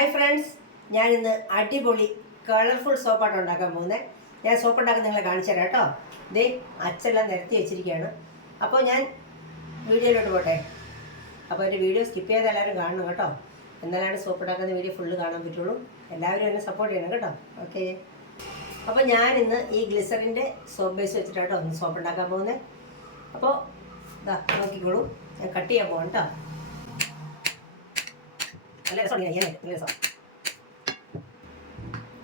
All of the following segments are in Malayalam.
ഹായ് ഫ്രണ്ട്സ് ഞാൻ ഇന്ന് അടിപൊളി കളർഫുൾ സോപ്പാണ് ഉണ്ടാക്കാൻ പോകുന്നത് ഞാൻ സോപ്പ് ഉണ്ടാക്കാൻ നിങ്ങളെ കാണിച്ചു തരാം കേട്ടോ. ദേ അച്ചെല്ലാം നിരത്തി വെച്ചിരിക്കുകയാണ്. അപ്പോൾ ഞാൻ വീഡിയോയിലോട്ട് പോട്ടെ. അപ്പോൾ എന്റെ വീഡിയോ സ്കിപ്പ് ചെയ്ത് എല്ലാവരും കാണണം കേട്ടോ. എന്നാലാണ് സോപ്പ് ഉണ്ടാക്കുന്ന വീഡിയോ ഫുള്ള് കാണാൻ പറ്റുള്ളൂ. എല്ലാവരും എന്നെ സപ്പോർട്ട് ചെയ്യണം കേട്ടോ. ഓക്കെ അപ്പോൾ ഞാൻ ഇന്ന് ഈ ഗ്ലിസറിന്റെ സോപ്പ് ബേസ് വെച്ചിട്ടാട്ടോ ഒന്ന് സോപ്പ് ഉണ്ടാക്കാൻ പോകുന്നത് അപ്പോൾ ഇതാ നോക്കിക്കോളൂ. ഞാൻ കട്ട് ചെയ്യാൻ പോകാം കേട്ടോ. നല്ല സോറി ചെയ്യാൻ നല്ല രസം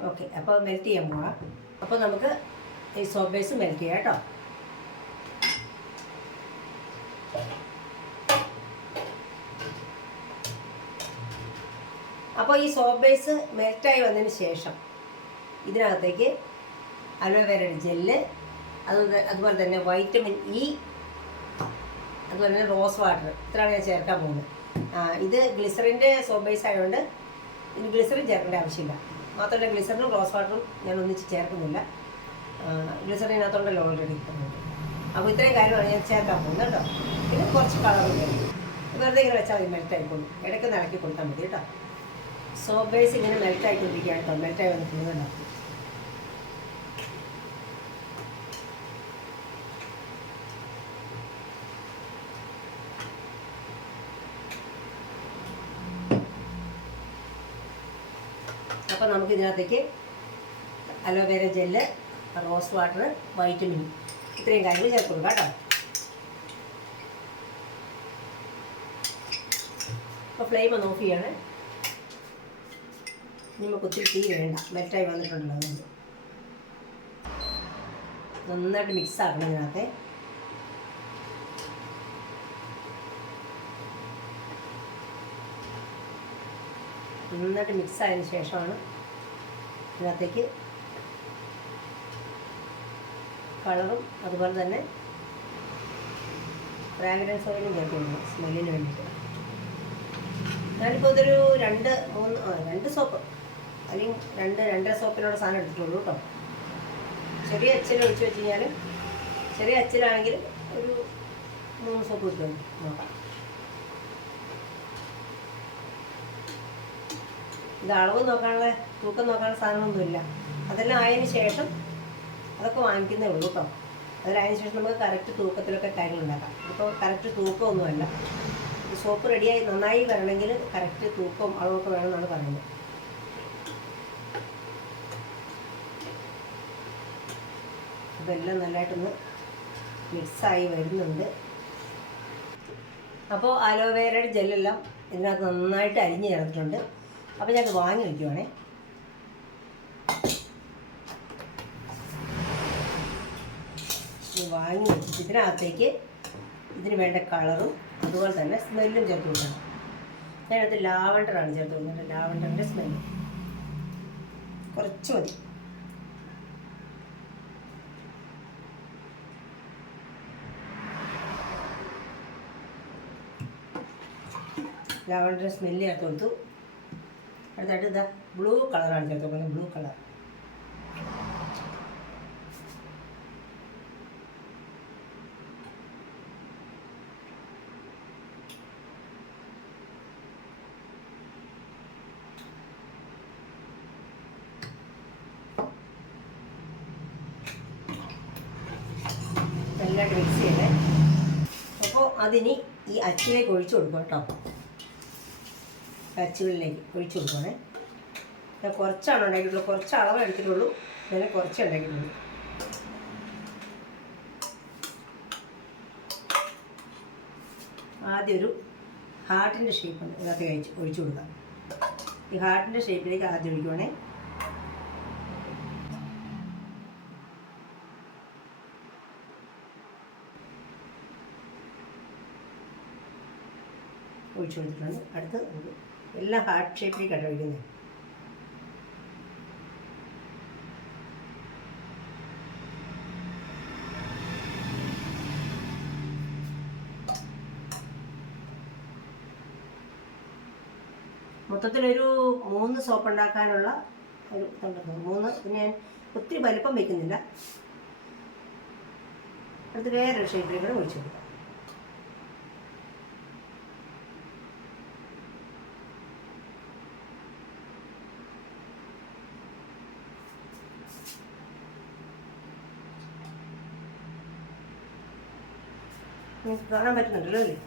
ഓക്കെ അപ്പോൾ മെൽറ്റ് ചെയ്യാൻ പോവാം. അപ്പോൾ നമുക്ക് ഈ സോപ്പ് ബേസ് മെൽറ്റ് ചെയ്യാം കേട്ടോ. അപ്പോൾ ഈ സോപ്പ് ബേസ് മെൽറ്റായി വന്നതിന് ശേഷം ഇതിനകത്തേക്ക് അലോവേരയുടെ ജെല്ല് അത് അതുപോലെ തന്നെ വൈറ്റമിൻ ഇ അതുപോലെ തന്നെ റോസ് വാട്ടർ ഇത്രയാണ് ഞാൻ ചേർക്കാൻ പോകുന്നത്. ഇത് ഗ്ലിസറിന്റെ സോബേസ് ആയതുകൊണ്ട് ഇനി ഗ്ലിസറിൻ ചേർക്കേണ്ട ആവശ്യമില്ല. മാത്രമല്ല ഗ്ലിസറിനും റോസ് വാട്ടറും ഞാൻ ഒന്നിച്ച് ചേർക്കുന്നില്ല. ഗ്ലിസറിനകത്തോണ്ടല്ലോ ഓൾറെഡി അപ്പോൾ ഇത്രയും കാര്യമാണ് ഞാൻ ചേർക്കാൻ പോകുന്നത് കേട്ടോ. പിന്നെ കുറച്ച് കളറും വെറുതെ ഇങ്ങനെ വെച്ചാൽ മതി മെൽറ്റ് ആയിക്കോളും. ഇടയ്ക്ക് നടക്കി കൊടുത്താൽ മതി കേട്ടോ. സോബേസ് ഇങ്ങനെ മെൽറ്റ് ആയിക്കൊണ്ടിരിക്കുകയാണ് കേട്ടോ. മെൽറ്റായി വന്നിട്ടുണ്ട് അപ്പോൾ നമുക്ക് ഇതിനകത്തേക്ക് aloe vera gel rose water vitamin ഇത്രയും കാര്യങ്ങൾ ചേർത്ത് കൊടുക്കാം കേട്ടോ. അപ്പോൾ ഫ്ലെയിം ഒന്ന് ഓഫ് ചെയ്യാണ്. നമുക്ക് ഒത്തിരി തീ വേണ്ട. മെൽറ്റായി വന്നിട്ടുണ്ടല്ലോ നന്നായിട്ട് മിക്സ് ആക്കണം ഇതിനകത്തെ. നന്നായിട്ട് മിക്സ് ആയതിനു ശേഷമാണ് ഇതിനകത്തേക്ക് കളറും അതുപോലെ തന്നെ ഫ്രാഗ്രൻസ് ഓയിലും ചേർക്കുന്നു സ്മെല്ലിന് വേണ്ടിയിട്ട്. ഞാനിപ്പോൾ ഇതൊരു രണ്ട് മൂന്ന് രണ്ട് സോപ്പ് അല്ലെങ്കിൽ രണ്ട് രണ്ടര സോപ്പിനോട് സാധനം എടുത്തിട്ടുള്ളൂ കേട്ടോ ചെറിയ അച്ചിൽ ഒഴിച്ച് വെച്ച് കഴിഞ്ഞാൽ ചെറിയ അച്ചിലാണെങ്കിൽ ഒരു മൂന്ന് സോപ്പ് കിട്ടും. നോക്കാം ഇത് അളവ് നോക്കാനുള്ള തൂക്കം നോക്കാനുള്ള സാധനമൊന്നുമില്ല അതെല്ലാം ആയതിന് ശേഷം അതൊക്കെ വാങ്ങിക്കുന്നേ ഉള്ളൂ കേട്ടോ. അതിലായതിനു ശേഷം നമുക്ക് കറക്റ്റ് തൂക്കത്തിലൊക്കെ കാര്യങ്ങൾ ഉണ്ടാക്കാം. ഇപ്പോൾ കറക്റ്റ് തൂക്കമൊന്നുമല്ല. സോപ്പ് റെഡിയായി നന്നായി വരണമെങ്കിൽ കറക്റ്റ് തൂക്കം അളവൊക്കെ വേണമെന്നാണ് പറയുന്നത്. ഇതെല്ലാം നല്ലതായിട്ടൊന്ന് മിക്സായി വരുന്നുണ്ട്. അപ്പോൾ അലോവേരയുടെ ജെല്ലെല്ലാം ഇതിനകത്ത് നന്നായിട്ട് അരിഞ്ഞ് ചേർത്തിട്ടുണ്ട്. അപ്പോൾ ഞാൻ വാങ്ങി വയ്ക്കുവാണേ വാങ്ങി വെച്ചിട്ട് ഇതിനകത്തേക്ക് ഇതിന് വേണ്ട കളറും അതുപോലെ തന്നെ സ്മെല്ലും ചേർത്ത് കൊടുക്കണം. ഞാനത് ലാവണ്ടറാണ് ചേർത്ത് കൊടുക്കുന്നത്. ലാവണ്ടറിന്റെ സ്മെല്ല്. കുറച്ച് മതി. ലാവണ്ടർ സ്മെല്ല് ചേർത്ത് കൊടുത്തു. അടുത്തായിട്ട് ഇതാ ബ്ലൂ കളറാണ് ചേർത്ത് കൊടുക്കുന്നത് ബ്ലൂ കളർ നല്ലതായിട്ട് മിക്സ് ചെയ്യണേ. അപ്പോൾ അതിനി ഈ അച്ചിലേക്ക് ഒഴിച്ചു കൊടുക്കും കേട്ടോ. അച്ചുകളിലേക്ക് ഒഴിച്ചു കൊടുക്കണേ ഞാൻ കുറച്ചാണ് ഉണ്ടാക്കിയിട്ടുള്ളൂ. കുറച്ച് അളവ് എടുത്തിട്ടുള്ളൂ. ഞാൻ കുറച്ച് ഉണ്ടാക്കിയിട്ടുള്ളൂ. ആദ്യം ഒരു ഹാർട്ടിന്റെ ഷേപ്പ് ഇതിനകത്ത് കഴിച്ച് ഒഴിച്ചു കൊടുക്കാം ഈ ഹാർട്ടിന്റെ ഷേപ്പിലേക്ക് ആദ്യം ഒഴിക്കുവാണേ. ഒഴിച്ചു കൊടുത്തിട്ടുണ്ട്. അടുത്ത് നമുക്ക് എല്ലാം ഹാർട്ട് ഷേപ്പിൽ കണ്ടുപിടിക്കുന്നത് മൊത്തത്തിലൊരു മൂന്ന് സോപ്പ് ഉണ്ടാക്കാനുള്ള ഒരു ഇതുണ്ടെന്ന് മൂന്ന് പിന്നെ ഞാൻ ഒത്തിരി വലിപ്പം വെക്കുന്നില്ല അടുത്ത് വേറൊരു ഷേപ്പിലേക്ക് ഒഴിച്ചു കൊടുക്കാം. നിങ്ങൾക്ക് കാണാൻ പറ്റുന്നുണ്ടല്ലോ അല്ലേ